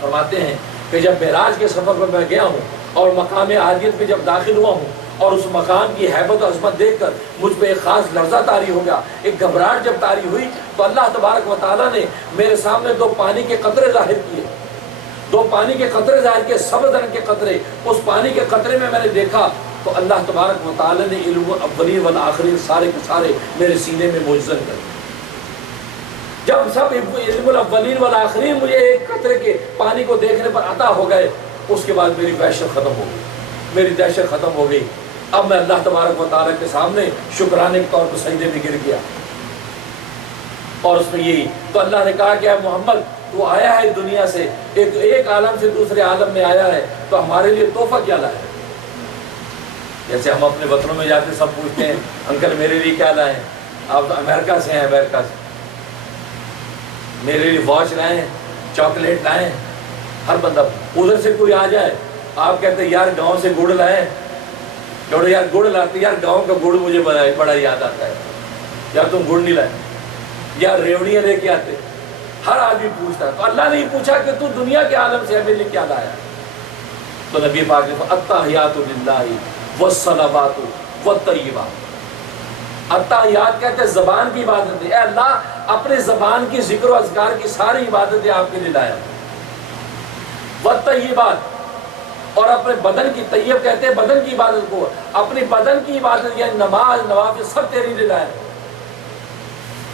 فرماتے ہیں کہ جب معراج کے سفر پر میں گیا ہوں اور مقام عالیت میں جب داخل ہوا ہوں اور اس مقام کی ہیبت و عظمت دیکھ کر مجھ پہ ایک خاص لرزہ طاری ہو گیا، ایک گھبراہٹ جب طاری ہوئی تو اللہ تبارک و تعالیٰ نے میرے سامنے 2 پانی کے قطرے ظاہر کیے، 2 پانی کے قطرے ظاہر کیے، سبز رنگ کے قطرے۔ اس پانی کے قطرے میں نے دیکھا تو اللہ تبارک و تعالیٰ نے علم الاولین والآخرین سارے کے سارے میرے سینے میں معجزن کر دیا۔ جب سب علم الاولین والآخرین مجھے ایک قطرے کے پانی کو دیکھنے پر عطا ہو گئے، اس کے بعد میری وحشت ختم ہو گئی، میری دہشت ختم ہو گئی۔ اب میں اللہ تبارک و تعالیٰ کے سامنے شکرانے کے طور پر سجدے میں گر گیا، اور اس میں یہی تو اللہ نے کہا کہ اے محمد تو آیا ہے دنیا سے، ایک عالم سے دوسرے عالم میں آیا ہے، تو ہمارے لیے تحفہ کیا لایا ہے؟ جیسے ہم اپنے وطنوں میں جاتے سب پوچھتے ہیں انکل میرے لیے کیا لائے ہیں؟ آپ امریکہ سے ہیں، امریکہ سے میرے لیے واچ لائے ہیں، چاکلیٹ لائے ہیں۔ ہر بندہ ادھر سے کوئی آ جائے، آپ کہتے ہیں یار گاؤں سے گڑ لائے، چلو یار گڑ لاتے، یار گاؤں کا گڑ مجھے بڑا یاد آتا ہے، یار تم گڑ نہیں لائے، یار ریوڑیاں لے کے آتے۔ ہر آدمی پوچھتا ہے، تو اللہ نے پوچھا کہ تو دنیا کے عالم سے میرے لیے کیا لایا؟ تو نبی پاک نے فرمایا التحیات للہ والصلوات والطیبات۔ التحیات کہتے ہیں زبان کی عبادت، اے اللہ اپنے زبان کی ذکر و اذکار کی ساری عبادتیں آپ کے لیے لایا۔ والطیبات، اور اپنے بدن کی، طیب کہتے ہیں بدن کی عبادت کو، اپنی بدن کی عبادت یعنی نماز نوافل سب تیری لیے لایا۔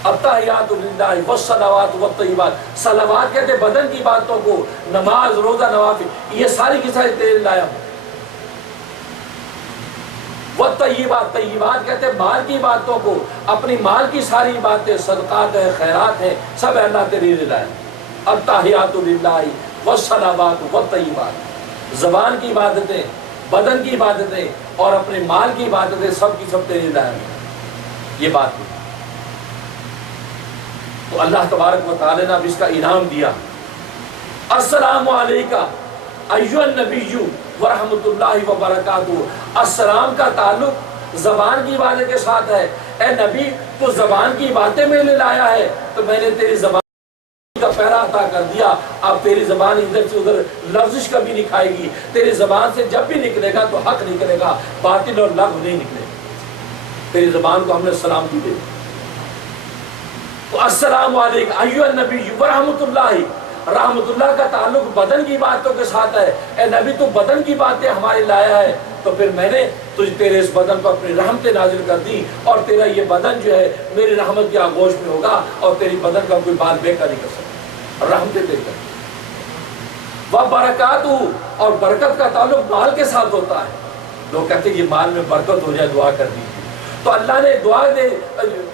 التحیات للہ والصلوات والطیبات، صلوات کہتے ہیں بدن کی عبادتوں کو، نماز روزہ نوافل یہ ساری کی ساری تیرے لایا ہوں۔ والطیبات، طیبات کہتے ہیں مال کی عبادتوں کو، اپنی مال کی ساری عبادتیں، صدقات ہیں، خیرات ہیں، سب اللہ تیرے لیے لایا۔ التحیات للہ والصلوات والطیبات، زبان کی عبادتیں، بدن کی عبادتیں اور اپنے مال کی عبادتیں سب کی سب تیرے لیے لایا۔ یہ بات ہے تو اللہ تبارک و تعالی نے اب اس کا انعام دیا۔ السلام علیکہ ایھا النبی ورحمۃ اللہ وبرکاتہ۔ السلام کا تعلق زبان کی عبادت کے ساتھ ہے۔ اے نبی تو زبان کی باتیں میں نے لایا ہے تو میں نے تیری زبان کا پہرا عطا کر دیا۔ اب تیری زبان ادھر سے ادھر لفظش کبھی نہیں کھائے گی، تیری زبان سے جب بھی نکلے گا تو حق نکلے گا، باطل اور لغو نہیں نکلے گا۔ تیری زبان کو ہم نے سلام دی۔ تو السلام علیکم ایھا النبی ورحمۃ اللہ، رحمۃ اللہ کا تعلق بدن کی باتوں کے ساتھ ہے۔ اے نبی تو بدن کی باتیں ہمارے لایا ہے تو پھر میں نے تیرے اس بدن پر اپنی رحمتیں نازل کر دی، اور تیرا یہ بدن جو ہے میری رحمت کی آغوش میں ہوگا، اور تیری بدن کا کوئی بال بیکا نہیں کر سکتا، رحمتیں دے کر۔ وبرکاتہ، اور برکت کا تعلق مال کے ساتھ ہوتا ہے۔ لوگ کہتے ہیں یہ مال میں برکت ہو جائے دعا کر دیجیے، تو اللہ نے دعا دے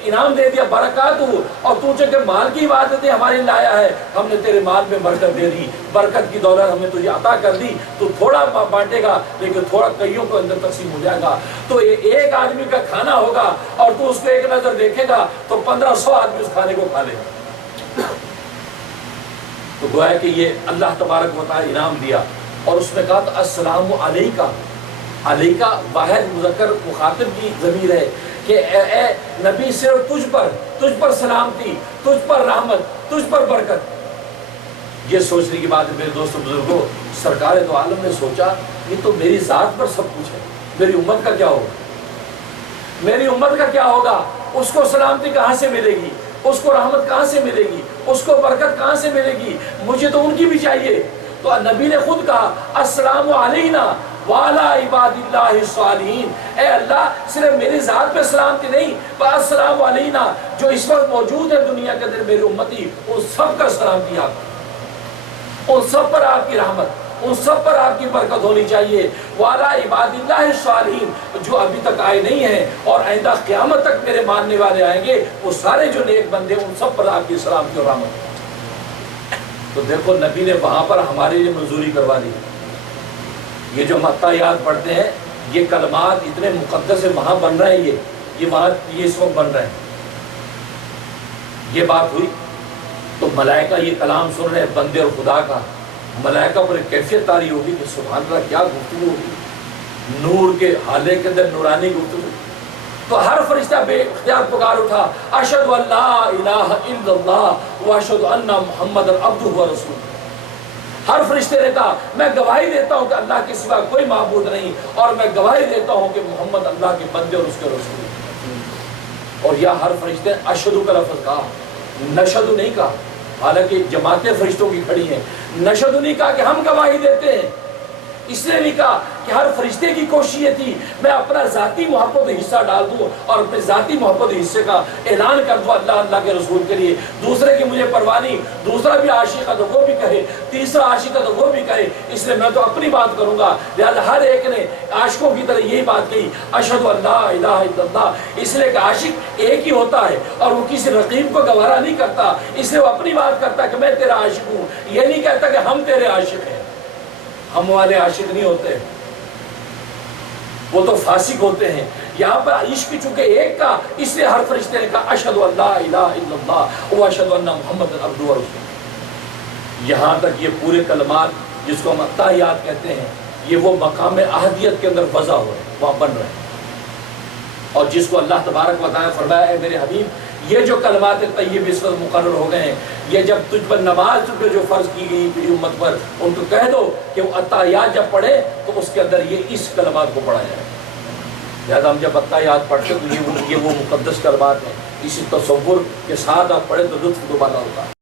انعام دے دیا برکاتہ، اور تو کہ مال کی عبادتیں ہمارے لایا ہے، ہم نے تیرے مال میں برکت دے دی، برکت کی دولت ہم نے تجھے عطا کر دی، تو تھوڑا بانٹے گا لیکن تھوڑا کئیوں کو اندر تقسیم ہو جائے گا۔ تو ایک آدمی کا کھانا ہوگا اور تو اس کو ایک نظر دیکھے گا تو 1500 آدمی اس کھانے کو کھا لے گا۔ تو گویا کہ یہ اللہ تبارک و تعالی انعام دیا، اور اس میں کہا تو السلام علیکہ، علیکہ واحد مذکر مخاطب کی ضمیر ہے کہ اے نبی صرف تجھ پر سلامتی، تجھ پر رحمت، تجھ پر برکت۔ یہ سوچنے کی بات ہے میرے دوستوں بزرگوں، سرکار دو عالم نے سوچا یہ تو میری ذات پر سب کچھ ہے، میری امت کا کیا ہوگا، میری امت کا کیا ہوگا؟ اس کو سلامتی کہاں سے ملے گی، اس کو رحمت کہاں سے ملے گی، اس کو برکت کہاں سے ملے گی؟ مجھے تو ان کی بھی چاہیے۔ تو نبی نے خود کہا السلام علینا وعلی عباد اللہ الصالحین، اے اللہ صرف میری ذات پہ سلامتی نہیں، پر السلام علینا جو اس وقت موجود ہے دنیا کے اندر میری امتی، ان سب کا سلامتی آپ، ان سب پر آپ کی رحمت، ان سب پر آپ کی برکت ہونی چاہیے۔ وعلی عباد اللہ الصالحین، جو ابھی تک آئے نہیں ہیں اور آئندہ قیامت تک میرے ماننے والے آئیں گے، وہ سارے جو نیک بندے ان سب پر آپ کی سلامتی اور رحمت۔ تو دیکھو نبی نے وہاں پر ہمارے لیے منظوری کروا دی۔ یہ جو متعیات پڑھتے ہیں یہ کلمات اتنے مقدس وہاں بن رہے ہیں، یہ وہاں یہ اس وقت بن رہے ہیں۔ یہ بات ہوئی تو ملائکہ یہ کلام سن رہے ہیں بندے اور خدا کا، ملائکہ پر ایک کیفیت طاری ہوگی کہ سبحان اللہ کیا گفتگو ہوگی، نور کے حالے کے اندر نورانی گفتگو۔ تو ہر فرشتہ بے اختیار پکار اٹھا اشہد ان لا الہ الا اللہ واشہد ان محمد عبدہ ورسولہ۔ ہر فرشتے نے کہا میں گواہی دیتا ہوں کہ اللہ کے سوا کوئی معبود نہیں، اور میں گواہی دیتا ہوں کہ محمد اللہ کے بندے اور اس کے رسول۔ اور یا ہر فرشتے نے اشہدو کا لفظ کہا، نشہدو نہیں کہا، حالانکہ جماعتیں فرشتوں کی کھڑی ہیں، نشہدو نہیں کہا کہ ہم گواہی دیتے ہیں، اس لیے نہیں کہا کہ ہر فرشتے کی کوشش یہ تھی میں اپنا ذاتی محبت حصہ ڈال دوں اور اپنے ذاتی محبت حصے کا اعلان کر دوں اللہ کے رسول کے لیے، دوسرے کی مجھے پرواہ نہیں، دوسرا بھی عاشق ہے تو وہ بھی کہے، تیسرا عاشق ہے تو وہ بھی کہے، اس لیے میں تو اپنی بات کروں گا۔ لہٰذا ہر ایک نے عاشقوں کی طرح یہی بات کہی، اشہد ان لا الہ الا اللہ، اس لیے کہ عاشق ایک ہی ہوتا ہے اور وہ کسی رقیب کو گوارا نہیں کرتا، اس لیے وہ اپنی بات کرتا ہے کہ میں تیرا عاشق ہوں، یہ نہیں کہتا کہ ہم تیرے عاشق ہیں، ہم والے عاشق نہیں ہوتے، وہ تو فاسق ہوتے ہیں۔ یہاں پر عشق چونکہ ایک کا، اس لیے ہر فرشتے نے کہا اشہد ان لا الہ الا اللہ و اشہد ان محمد عبدہ و رسولہ۔ یہاں تک یہ پورے کلمات جس کو ہم اتحیات کہتے ہیں، یہ وہ مقام احدیت کے اندر وضع ہو رہے، وہاں بن رہے ہیں، اور جس کو اللہ تبارک و تعالیٰ نے فرمایا ہے میرے حبیب یہ جو کلمات طیب اس وقت مقرر ہو گئے ہیں، یہ جب تجھ پر نماز پہ جو فرض کی گئی پوری امت پر، ان کو کہہ دو کہ وہ اتحیات جب پڑھے تو اس کے اندر یہ اس کلمات کو پڑھا جائے۔ لہٰذا ہم جب اتحیات پڑھتے تو یہ وہ مقدس کلمات ہیں، اسی تصور کے ساتھ آپ پڑھیں تو لطف دوبارہ ہوتا ہے۔